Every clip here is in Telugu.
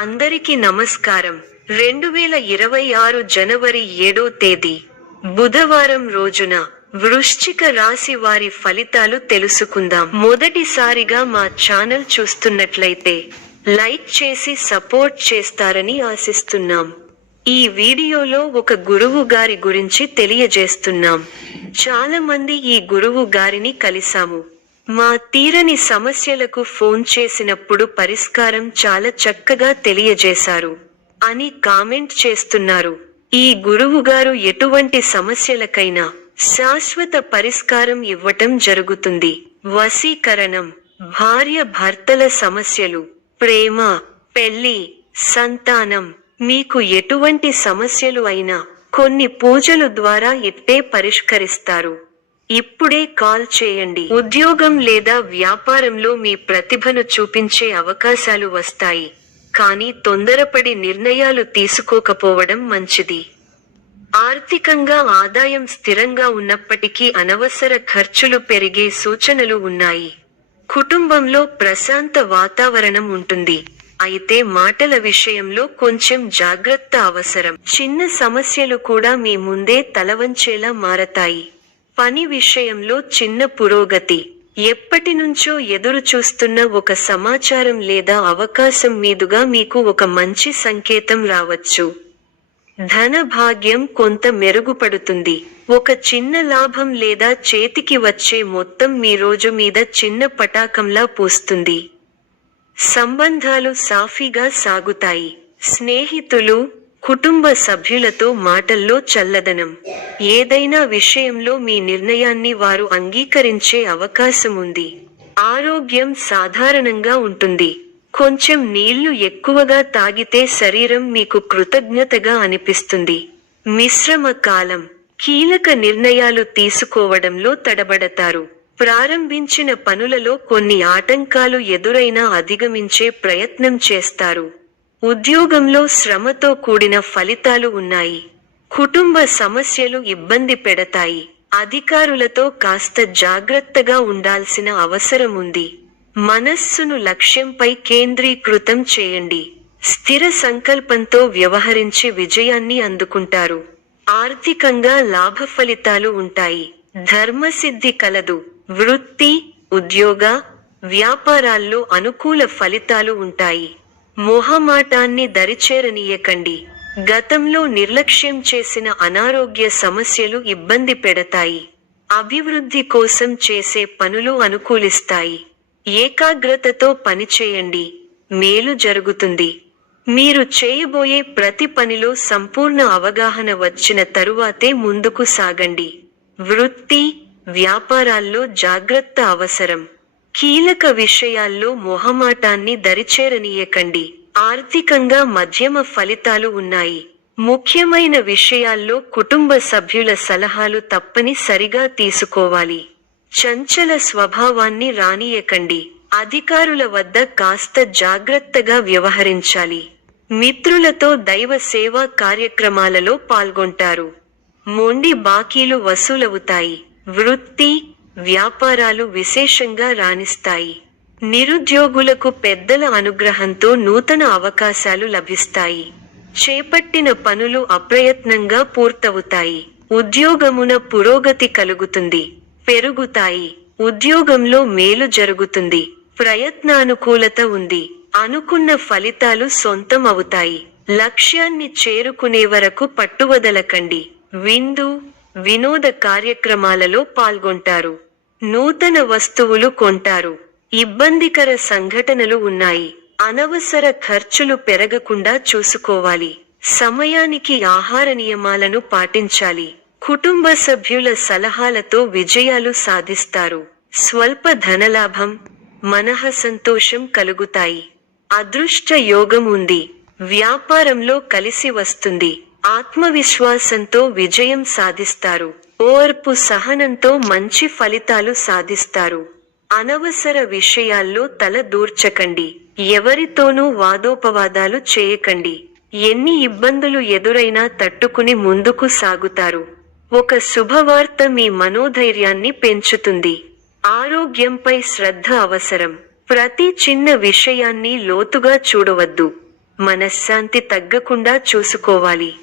అందరికీ నమస్కారం. 2026 జనవరి 7వ తేదీ బుధవారం రోజున వృశ్చిక రాశి వారి ఫలితాలు తెలుసుకుందాం. మొదటిసారిగా మా ఛానల్ చూస్తున్నట్లయితే లైక్ చేసి సపోర్ట్ చేస్తారని ఆశిస్తున్నాం. ఈ వీడియోలో ఒక గురువు గారి గురించి తెలియజేస్తున్నాం. చాలా మంది ఈ గురువు గారిని కలిసాము. మా తీరని సమస్యలకు ఫోన్ చేసినప్పుడు పరిష్కారం చాలా చక్కగా తెలియజేశారు అని కామెంట్ చేస్తున్నారు. ఈ గురువుగారు ఎటువంటి సమస్యలకైనా శాశ్వత పరిష్కారం ఇవ్వటం జరుగుతుంది. వశీకరణం, భార్య భర్తల సమస్యలు, ప్రేమ, పెళ్లి, సంతానం, మీకు ఎటువంటి సమస్యలు అయినా కొన్ని పూజలు ద్వారా ఇట్టే పరిష్కరిస్తారు. ఇప్పుడే కాల్ చేయండి. ఉద్యోగం లేదా వ్యాపారంలో మీ ప్రతిభను చూపించే అవకాశాలు వస్తాయి, కానీ తొందరపడి నిర్ణయాలు తీసుకోకపోవడం మంచిది. ఆర్థికంగా ఆదాయం స్థిరంగా ఉన్నప్పటికీ అనవసర ఖర్చులు పెరిగే సూచనలు ఉన్నాయి. కుటుంబంలో ప్రశాంత వాతావరణం ఉంటుంది, అయితే మాటల విషయంలో కొంచెం జాగ్రత్త అవసరం. చిన్న సమస్యలు కూడా మీ ముందే తలవంచేలా మారతాయి. పని విషయంలో చిన్న పురోగతి, ఎప్పటినుంచో ఎదురు చూస్తున్న ఒక సమాచారం లేదా అవకాశం మీదుగా మీకు ఒక మంచి సంకేతం రావచ్చు. ధన భాగ్యం కొంత మెరుగుపడుతుంది. ఒక చిన్న లాభం లేదా చేతికి వచ్చే మొత్తం మీ రోజు మీద చిన్న పటాకంలా పూస్తుంది. సంబంధాలు సాఫీగా సాగుతాయి. స్నేహితులు, కుటుంబ సభ్యులతో మాటల్లో చల్లదనం. ఏదైనా విషయంలో మీ నిర్ణయాన్ని వారు అంగీకరించే అవకాశం ఉంది. ఆరోగ్యం సాధారణంగా ఉంటుంది. కొంచెం నీళ్లు ఎక్కువగా తాగితే శరీరం మీకు కృతజ్ఞతగా అనిపిస్తుంది. మిశ్రమ కాలం, కీలక నిర్ణయాలు తీసుకోవడంలో తడబడతారు. ప్రారంభించిన పనులలో కొన్ని ఆటంకాలు ఎదురైనా అధిగమించే ప్రయత్నం చేస్తారు. ఉద్యోగంలో శ్రమతో కూడిన ఫలితాలు ఉన్నాయి. కుటుంబ సమస్యలు ఇబ్బంది పెడతాయి. అధికారులతో కాస్త జాగ్రత్తగా ఉండాల్సిన అవసరం ఉంది. మనస్సును లక్ష్యంపై కేంద్రీకృతం చేయండి. స్థిర సంకల్పంతో వ్యవహరించి విజయాన్ని అందుకుంటారు. ఆర్థికంగా లాభ ఫలితాలు ఉంటాయి. ధర్మసిద్ధి కలదు. వృత్తి, ఉద్యోగ, వ్యాపారాల్లో అనుకూల ఫలితాలు ఉంటాయి. మొహమాటాన్ని దరిచేరనీయకండి. గతంలో నిర్లక్ష్యం చేసిన అనారోగ్య సమస్యలు ఇబ్బంది పెడతాయి. అభివృద్ధి కోసం చేసే పనులు అనుకూలిస్తాయి. ఏకాగ్రతతో పనిచేయండి, మేలు జరుగుతుంది. మీరు చేయబోయే ప్రతి పనిలో సంపూర్ణ అవగాహన వచ్చిన తరువాతే ముందుకు సాగండి. వృత్తి, వ్యాపారాల్లో జాగ్రత్త అవసరం. కీలక విషయాల్లో మొహమాటాన్ని దరిచేరనీయకండి. ఆర్థికంగా మధ్యమ ఫలితాలు ఉన్నాయి. ముఖ్యమైన విషయాల్లో కుటుంబ సభ్యుల సలహాలు తప్పనిసరిగా తీసుకోవాలి. చంచల స్వభావాన్ని రానీయకండి. అధికారుల వద్ద కాస్త జాగ్రత్తగా వ్యవహరించాలి. మిత్రులతో దైవ సేవా కార్యక్రమాలలో పాల్గొంటారు. మొండి బాకీలు వసూలవుతాయి. వృత్తి, వ్యాపారాలు విశేషంగా రాణిస్తాయి. నిరుద్యోగులకు పెద్దల అనుగ్రహంతో నూతన అవకాశాలు లభిస్తాయి. చేపట్టిన పనులు అప్రయత్నంగా పూర్తవుతాయి. ఉద్యోగమున పురోగతి కలుగుతుంది, పెరుగుతాయి. ఉద్యోగంలో మేలు జరుగుతుంది. ప్రయత్నానుకూలత ఉంది. అనుకున్న ఫలితాలు సొంతం అవుతాయి. లక్ష్యాన్ని చేరుకునే వరకు పట్టువదలకండి. విందు, వినోద కార్యక్రమాలలో పాల్గొంటారు. నూతన వస్తువులు కొంటారు. ఇబ్బందికర సంఘటనలు ఉన్నాయి. అనవసర ఖర్చులు పెరగకుండా చూసుకోవాలి. సమయానికి ఆహార నియమాలను పాటించాలి. కుటుంబ సభ్యుల సలహాలతో విజయాలు సాధిస్తారు. స్వల్ప ధనలాభం, మనః సంతోషం కలుగుతాయి. అదృష్ట యోగం ఉంది. వ్యాపారంలో కలిసి వస్తుంది. ఆత్మవిశ్వాసంతో విజయం సాధిస్తారు. ఓర్పు సహనంతో మంచి ఫలితాలు సాధిస్తారు. అనవసర విషయాల్లో తల దూర్చకండి. ఎవరితోనూ వాదోపవాదాలు చేయకండి. ఎన్ని ఇబ్బందులు ఎదురైనా తట్టుకుని ముందుకు సాగుతారు. ఒక శుభవార్త మీ మనోధైర్యాన్ని పెంచుతుంది. ఆరోగ్యంపై శ్రద్ధ అవసరం. ప్రతి చిన్న విషయాన్ని లోతుగా చూడవద్దు. మనశ్శాంతి తగ్గకుండా చూసుకోవాలి.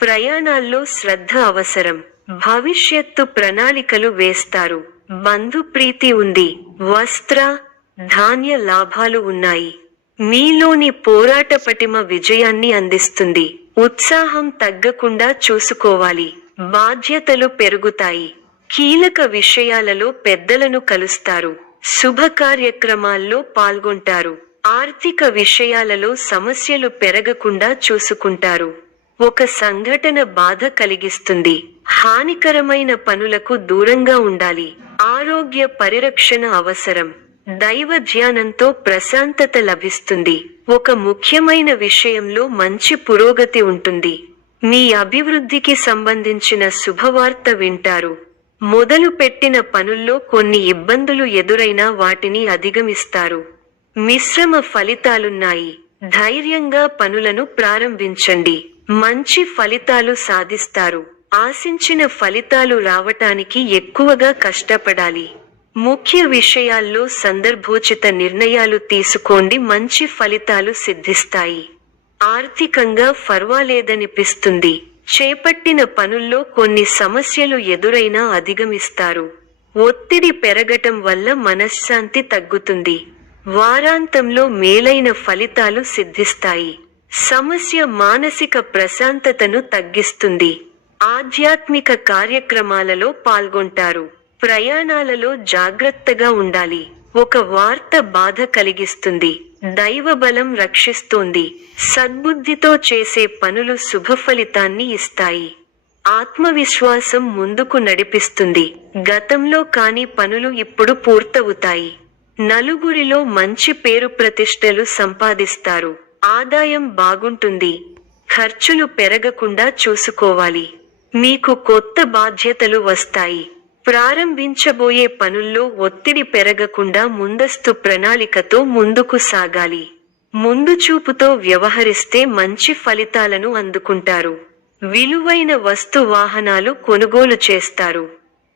ప్రయాణాల్లో శ్రద్ధ అవసరం. భవిష్యత్తు ప్రణాళికలు వేస్తారు. బంధుప్రీతి ఉంది. వస్త్ర, ధాన్య లాభాలు ఉన్నాయి. మీలోని పోరాట పటిమ విజయాన్ని అందిస్తుంది. ఉత్సాహం తగ్గకుండా చూసుకోవాలి. బాధ్యతలు పెరుగుతాయి. కీలక విషయాలలో పెద్దలను కలుస్తారు. శుభ కార్యక్రమాల్లో పాల్గొంటారు. ఆర్థిక విషయాలలో సమస్యలు పెరగకుండా చూసుకుంటారు. ఒక సంఘటన బాధ కలిగిస్తుంది. హానికరమైన పనులకు దూరంగా ఉండాలి. ఆరోగ్య పరిరక్షణ అవసరం. దైవ ధ్యానంతో ప్రశాంతత లభిస్తుంది. ఒక ముఖ్యమైన విషయంలో మంచి పురోగతి ఉంటుంది. మీ అభివృద్ధికి సంబంధించిన శుభవార్త వింటారు. మొదలు పెట్టిన పనుల్లో కొన్ని ఇబ్బందులు ఎదురైనా వాటిని అధిగమిస్తారు. మిశ్రమ ఫలితాలున్నాయి. ధైర్యంగా పనులను ప్రారంభించండి. మంచి ఫలితాలు సాధిస్తారు. ఆశించిన ఫలితాలు రావటానికి ఎక్కువగా కష్టపడాలి. ముఖ్య విషయాల్లో సందర్భోచిత నిర్ణయాలు తీసుకోండి. మంచి ఫలితాలు సిద్ధిస్తాయి. ఆర్థికంగా పర్వాలేదనిపిస్తుంది. చేపట్టిన పనుల్లో కొన్ని సమస్యలు ఎదురైనా అధిగమిస్తారు. ఒత్తిడి పెరగటం వల్ల మనశ్శాంతి తగ్గుతుంది. వారాంతంలో మేలైన ఫలితాలు సిద్ధిస్తాయి. సమస్య మానసిక ప్రశాంతతను తగ్గిస్తుంది. ఆధ్యాత్మిక కార్యక్రమాలలో పాల్గొంటారు. ప్రయాణాలలో జాగ్రత్తగా ఉండాలి. ఒక వార్త బాధ కలిగిస్తుంది. దైవబలం రక్షిస్తోంది. సద్బుద్ధితో చేసే పనులు శుభ ఫలితాన్ని ఇస్తాయి. ఆత్మవిశ్వాసం ముందుకు నడిపిస్తుంది. గతంలో కాని పనులు ఇప్పుడు పూర్తవుతాయి. నలుగురిలో మంచి పేరు ప్రతిష్టలు సంపాదిస్తారు. ఆదాయం బాగుంటుంది. ఖర్చులు పెరగకుండా చూసుకోవాలి. మీకు కొత్త బాధ్యతలు వస్తాయి. ప్రారంభించబోయే పనుల్లో ఒత్తిడి పెరగకుండా ముందస్తు ప్రణాళికతో ముందుకు సాగాలి. ముందు చూపుతో వ్యవహరిస్తే మంచి ఫలితాలను అందుకుంటారు. విలువైన వస్తు వాహనాలు కొనుగోలు చేస్తారు.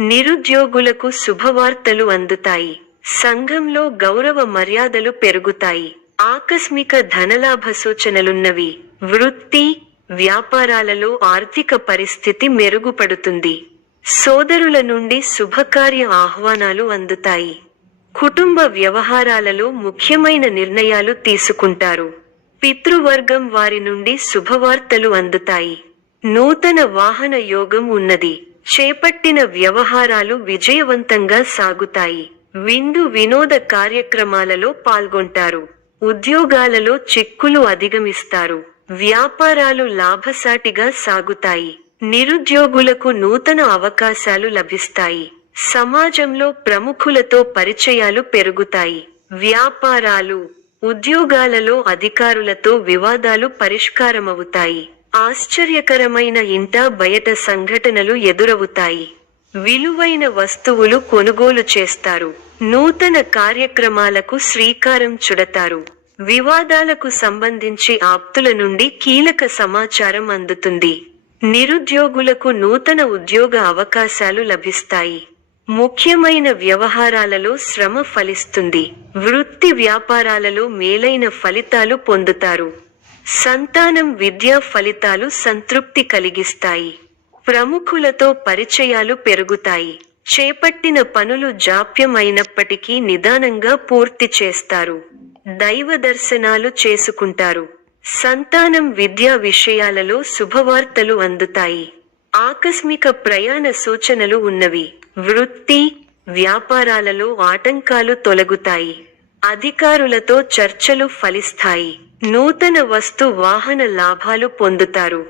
నిరుద్యోగులకు శుభవార్తలు అందుతాయి. సంఘంలో గౌరవ మర్యాదలు పెరుగుతాయి. ఆకస్మిక ధనలాభ సూచనలున్నవి. వృత్తి, వ్యాపారాలలో ఆర్థిక పరిస్థితి మెరుగుపడుతుంది. సోదరుల నుండి శుభకార్య ఆహ్వానాలు అందుతాయి. కుటుంబ వ్యవహారాలలో ముఖ్యమైన నిర్ణయాలు తీసుకుంటారు. పితృవర్గం వారి నుండి శుభవార్తలు అందుతాయి. నూతన వాహన యోగం ఉన్నది. చేపట్టిన వ్యవహారాలు విజయవంతంగా సాగుతాయి. విందు వినోద కార్యక్రమాలలో పాల్గొంటారు. ఉద్యోగాలలో చిక్కులు అధిగమిస్తారు. వ్యాపారాలు లాభసాటిగా సాగుతాయి. నిరుద్యోగులకు నూతన అవకాశాలు లభిస్తాయి. సమాజంలో ప్రముఖులతో పరిచయాలు పెరుగుతాయి. వ్యాపారాలు, ఉద్యోగాలలో అధికారులతో వివాదాలు పరిష్కారమవుతాయి. ఆశ్చర్యకరమైన ఇంటా బయట సంఘటనలు ఎదురవుతాయి. విలువైన వస్తువులు కొనుగోలు చేస్తారు. నూతన కార్యక్రమాలకు శ్రీకారం చుడతారు. వివాదాలకు సంబంధించి ఆప్తుల నుండి కీలక సమాచారం అందుతుంది. నిరుద్యోగులకు నూతన ఉద్యోగ అవకాశాలు లభిస్తాయి. ముఖ్యమైన వ్యవహారాలలో శ్రమ ఫలిస్తుంది. వృత్తి వ్యాపారాలలో మేలైన ఫలితాలు పొందుతారు. సంతానం విద్యా ఫలితాలు సంతృప్తి కలిగిస్తాయి. ప్రముఖులతో పరిచయాలు పెరుగుతాయి. చేపట్టిన పనులు జాప్యం అయినప్పటికీ నిదానంగా పూర్తి చేస్తారు. దైవ దర్శనాలు చేసుకుంటారు. సంతానం విద్యా విషయాలలో శుభవార్తలు అందుతాయి. ఆకస్మిక ప్రయాణ సూచనలు ఉన్నవి. వృత్తి, వ్యాపారాలలో ఆటంకాలు తొలగుతాయి. అధికారులతో చర్చలు ఫలిస్తాయి. నూతన వస్తు వాహన లాభాలు పొందుతారు.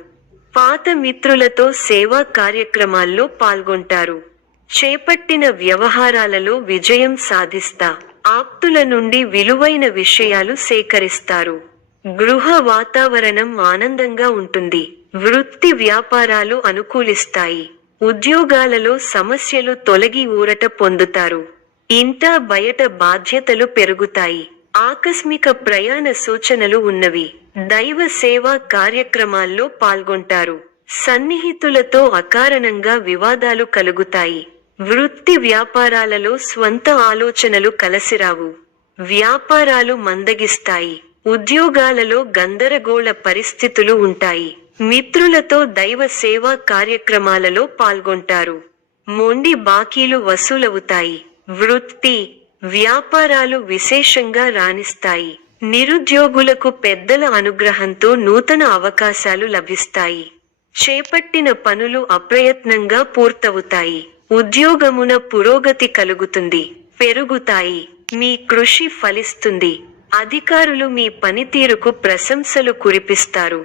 పాత మిత్రులతో సేవా కార్యక్రమాల్లో పాల్గొంటారు. చేపట్టిన వ్యవహారాలలో విజయం సాధిస్తా. ఆప్తుల నుండి విలువైన విషయాలు సేకరిస్తారు. గృహ వాతావరణం ఆనందంగా ఉంటుంది. వృత్తి వ్యాపారాలు అనుకూలిస్తాయి. ఉద్యోగాలలో సమస్యలు తొలగి ఊరట పొందుతారు. ఇంటా బయట బాధ్యతలు పెరుగుతాయి. ఆకస్మిక ప్రయాణ సూచనలు ఉన్నవి. దైవ సేవా కార్యక్రమాల్లో పాల్గొంటారు. సన్నిహితులతో అకారణంగా వివాదాలు కలుగుతాయి. వృత్తి వ్యాపారాలలో స్వంత ఆలోచనలు కలసిరావు. వ్యాపారాలు మందగిస్తాయి. ఉద్యోగాలలో గందరగోళ పరిస్థితులు ఉంటాయి. మిత్రులతో దైవ సేవా కార్యక్రమాలలో పాల్గొంటారు. మొండి బాకీలు వసూలవుతాయి. వృత్తి, వ్యాపారాలు విశేషంగా రాణిస్తాయి. నిరుద్యోగులకు పెద్దల అనుగ్రహంతో నూతన అవకాశాలు లభిస్తాయి. చేపట్టిన పనులు అప్రయత్నంగా పూర్తవుతాయి. ఉద్యోగమున పురోగతి కలుగుతుంది, పెరుగుతాయి. మీ కృషి ఫలిస్తుంది. అధికారులు మీ పనితీరుకు ప్రశంసలు కురిపిస్తారు.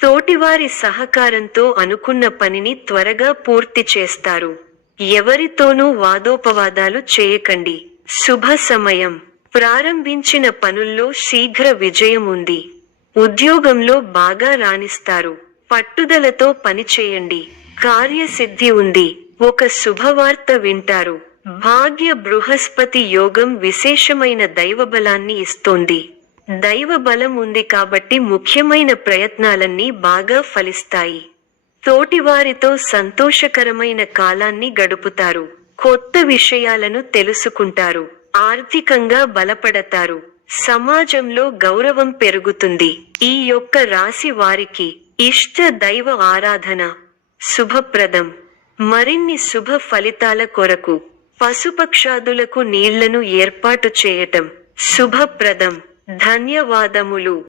తోటివారి సహకారంతో అనుకున్న పనిని త్వరగా పూర్తి చేస్తారు. ఎవరితోనూ వాదోపవాదాలు చేయకండి. శుభ సమయం. ప్రారంభించిన పనుల్లో శీఘ్ర విజయం ఉంది. ఉద్యోగంలో బాగా రాణిస్తారు. పట్టుదలతో పనిచేయండి. కార్యసిద్ధి ఉంది. ఒక శుభవార్త వింటారు. భాగ్య బృహస్పతి యోగం విశేషమైన దైవబలాన్ని ఇస్తోంది. దైవబలం ఉంది కాబట్టి ముఖ్యమైన ప్రయత్నాలన్నీ బాగా ఫలిస్తాయి. తోటివారితో సంతోషకరమైన కాలాన్ని గడుపుతారు. కొత్త విషయాలను తెలుసుకుంటారు. ఆర్థికంగా బలపడతారు. సమాజంలో గౌరవం పెరుగుతుంది. ఈ యొక్క రాశి వారికి ఇష్ట దైవ ఆరాధన శుభప్రదం. మరిన్ని శుభ ఫలితాల కొరకు పశుపక్షాదులకు నీళ్లను ఏర్పాటు చేయటం శుభప్రదం. ధన్యవాదములు.